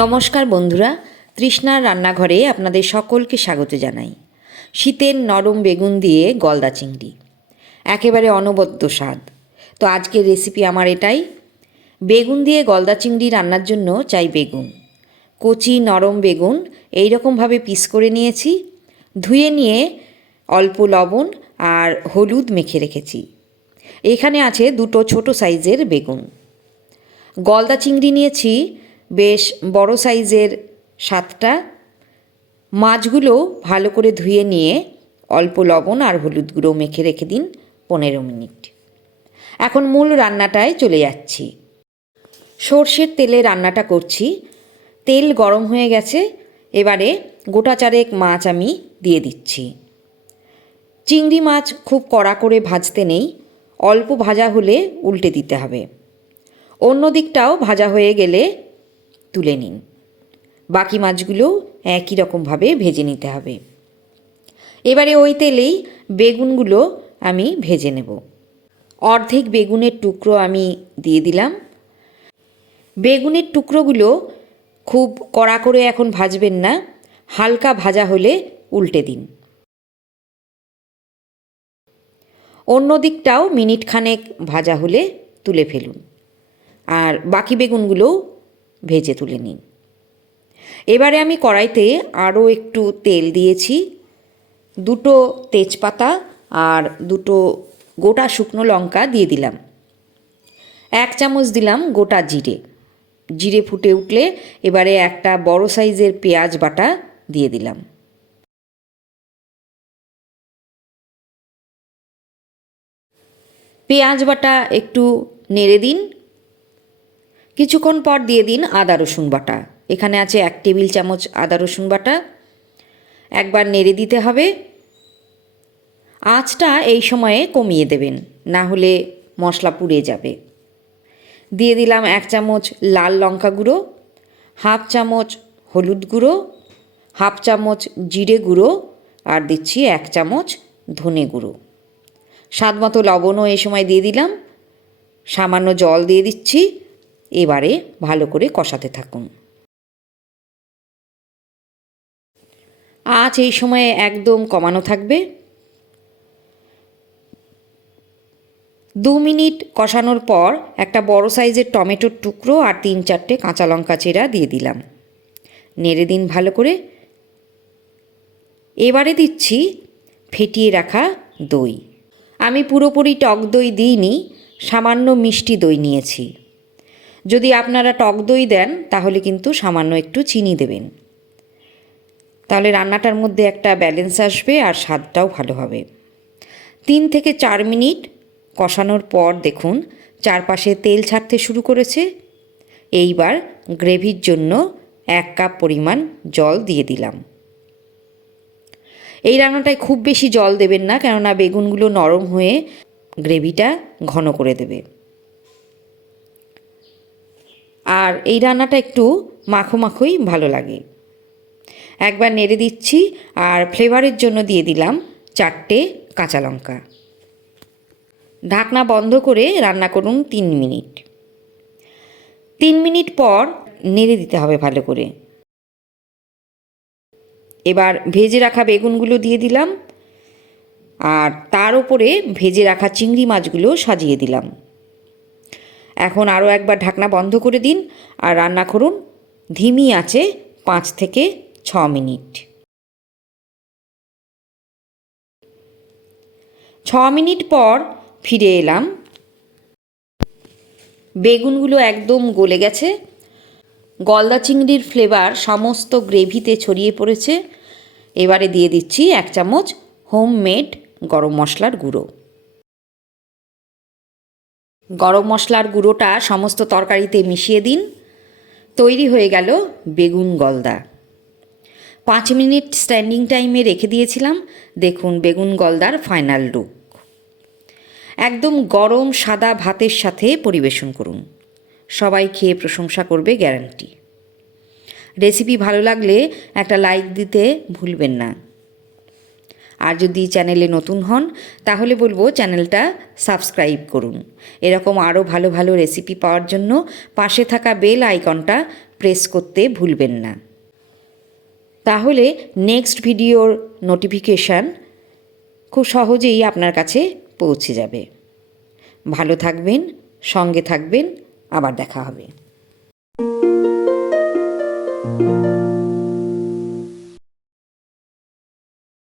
নমস্কার বন্ধুরা, তৃষ্ণার রান্নাঘরে আপনাদের সকলকে স্বাগত জানাই। শীতের নরম বেগুন দিয়ে গলদা চিংড়ি, একেবারে অনবদ্য স্বাদ। তো আজকের রেসিপি আমার এটাই। বেগুন দিয়ে গলদা চিংড়ি রান্নার জন্য চাই বেগুন, কচি নরম বেগুন এইরকমভাবে পিস করে নিয়েছি। ধুয়ে নিয়ে অল্প লবণ আর হলুদ মেখে রেখেছি। এখানে আছে দুটো ছোট সাইজের বেগুন। গলদা চিংড়ি নিয়েছি বেশ বড় সাইজের 7টা। মাছগুলো ভালো করে ধুয়ে নিয়ে অল্প লবণ আর হলুদ গুঁড়ো মেখে রেখে দিন 15 মিনিট। এখন মূল রান্নাটায় চলে যাচ্ছি। সর্ষের তেলে রান্নাটা করছি। তেল গরম হয়ে গেছে, এবারে গোটা চারেক মাছ আমি দিয়ে দিচ্ছি। চিংড়ি মাছ খুব কড়া করে ভাজতে নেই, অল্প ভাজা হলে উল্টে দিতে হবে। অন্য দিকটাও ভাজা হয়ে গেলে তুলে নিন। বাকি মাছগুলো একই রকমভাবে ভেজে নিতে হবে। এবারে ওই তেলেই বেগুনগুলো আমি ভেজে নেব। অর্ধেক বেগুনের টুকরো আমি দিয়ে দিলাম। বেগুনের টুকরোগুলো খুব কড়া করে এখন ভাজবেন না, হালকা ভাজা হলে উল্টে দিন। অন্য দিকটাও মিনিট খানেক ভাজা হলে তুলে ফেলুন, আর বাকি বেগুনগুলোও ভেজে তুলে নিন। এবারে আমি কড়াইতে আরও একটু তেল দিয়েছি। 2টো তেজপাতা আর 2টো গোটা শুকনো লঙ্কা দিয়ে দিলাম। 1 চামচ দিলাম গোটা জিরে। জিরে ফুটে উঠলে এবারে একটা বড় সাইজের পেঁয়াজ বাটা দিয়ে দিলাম। পেঁয়াজ বাটা একটু নেড়ে দিন। কিছুক্ষণ পর দিয়ে দিন আদা রসুন বাটা। এখানে আছে 1 টেবিল চামচ আদা রসুন বাটা। একবার নেড়ে দিতে হবে। আঁচটা এই সময়ে কমিয়ে দেবেন, না হলে মশলা পুড়ে যাবে। দিয়ে দিলাম 1 চামচ লাল লঙ্কা গুঁড়ো, 1/2 চামচ হলুদ গুঁড়ো, 1/2 চামচ জিরে গুঁড়ো, আর দিচ্ছি 1 চামচ ধনে গুঁড়ো। স্বাদ মতো লবণও এই সময় দিয়ে দিলাম। সামান্য জল দিয়ে দিচ্ছি। এবারে ভালো করে কষাতে থাকুন। আঁচ এই সময়ে একদম কমানো থাকবে। 2 মিনিট কষানোর পর একটা বড় সাইজের টমেটোর টুকরো আর 3-4টে কাঁচা লঙ্কা চেরা দিয়ে দিলাম। নেড়ে দিন ভালো করে। এবারে দিচ্ছি ফেটিয়ে রাখা দই। আমি পুরোপুরি টক দই দিইনি, সামান্য মিষ্টি দই নিয়েছি। যদি আপনারা টক দই দেন তাহলে কিন্তু সামান্য একটু চিনি দেবেন, তাহলে রান্নাটার মধ্যে একটা ব্যালেন্স আসবে আর স্বাদটাও ভালো হবে। 3 থেকে 4 মিনিট কষানোর পর দেখুন চারপাশে তেল ছাড়তে শুরু করেছে। এইবার গ্রেভির জন্য 1 কাপ পরিমাণ জল দিয়ে দিলাম। এই রান্নাটায় খুব বেশি জল দেবেন না, কেননা বেগুনগুলো নরম হয়ে গ্রেভিটা ঘন করে দেবে। আর এই রান্নাটা একটু মাখো মাখোই ভালো লাগে। একবার নেড়ে দিচ্ছি, আর ফ্লেভারের জন্য দিয়ে দিলাম 4টে কাঁচা লঙ্কা। ঢাকনা বন্ধ করে রান্না করুন 3 মিনিট। 3 মিনিট পর নেড়ে দিতে হবে ভালো করে। এবার ভেজে রাখা বেগুনগুলো দিয়ে দিলাম, আর তার উপরে ভেজে রাখা চিংড়ি মাছগুলো সাজিয়ে দিলাম। এখন আরও একবার ঢাকনা বন্ধ করে দিন আর রান্না করুন ধিমি আঁচে 5 থেকে 6 মিনিট। 6 মিনিট পর ফিরে এলাম। বেগুনগুলো একদম গলে গেছে। গলদা চিংড়ির ফ্লেভার সমস্ত গ্রেভিতে ছড়িয়ে পড়েছে। এবারে দিয়ে দিচ্ছি 1 চামচ হোমমেড গরম মশলার গুঁড়ো। গরম মশলার গুঁড়োটা সমস্ত তরকারিতে মিশিয়ে দিন। তৈরি হয়ে গেল বেগুন গলদা। 5 মিনিট স্ট্যান্ডিং টাইমে রেখে দিয়েছিলাম। দেখুন বেগুন গলদার ফাইনাল লুক। একদম গরম সাদা ভাতের সাথে পরিবেশন করুন। সবাই খেয়ে প্রশংসা করবে, গ্যারান্টি। রেসিপি ভালো লাগলে একটা লাইক দিতে ভুলবেন না। আর যদি চ্যানেলে নতুন হন তাহলে বলবো চ্যানেলটা সাবস্ক্রাইব করুন। এরকম আরও ভালো ভালো রেসিপি পাওয়ার জন্য পাশে থাকা বেল আইকনটা প্রেস করতে ভুলবেন না। তাহলে নেক্সট ভিডিওর নোটিফিকেশান খুব সহজেই আপনার কাছে পৌঁছে যাবে। ভালো থাকবেন, সঙ্গে থাকবেন, আবার দেখা হবে।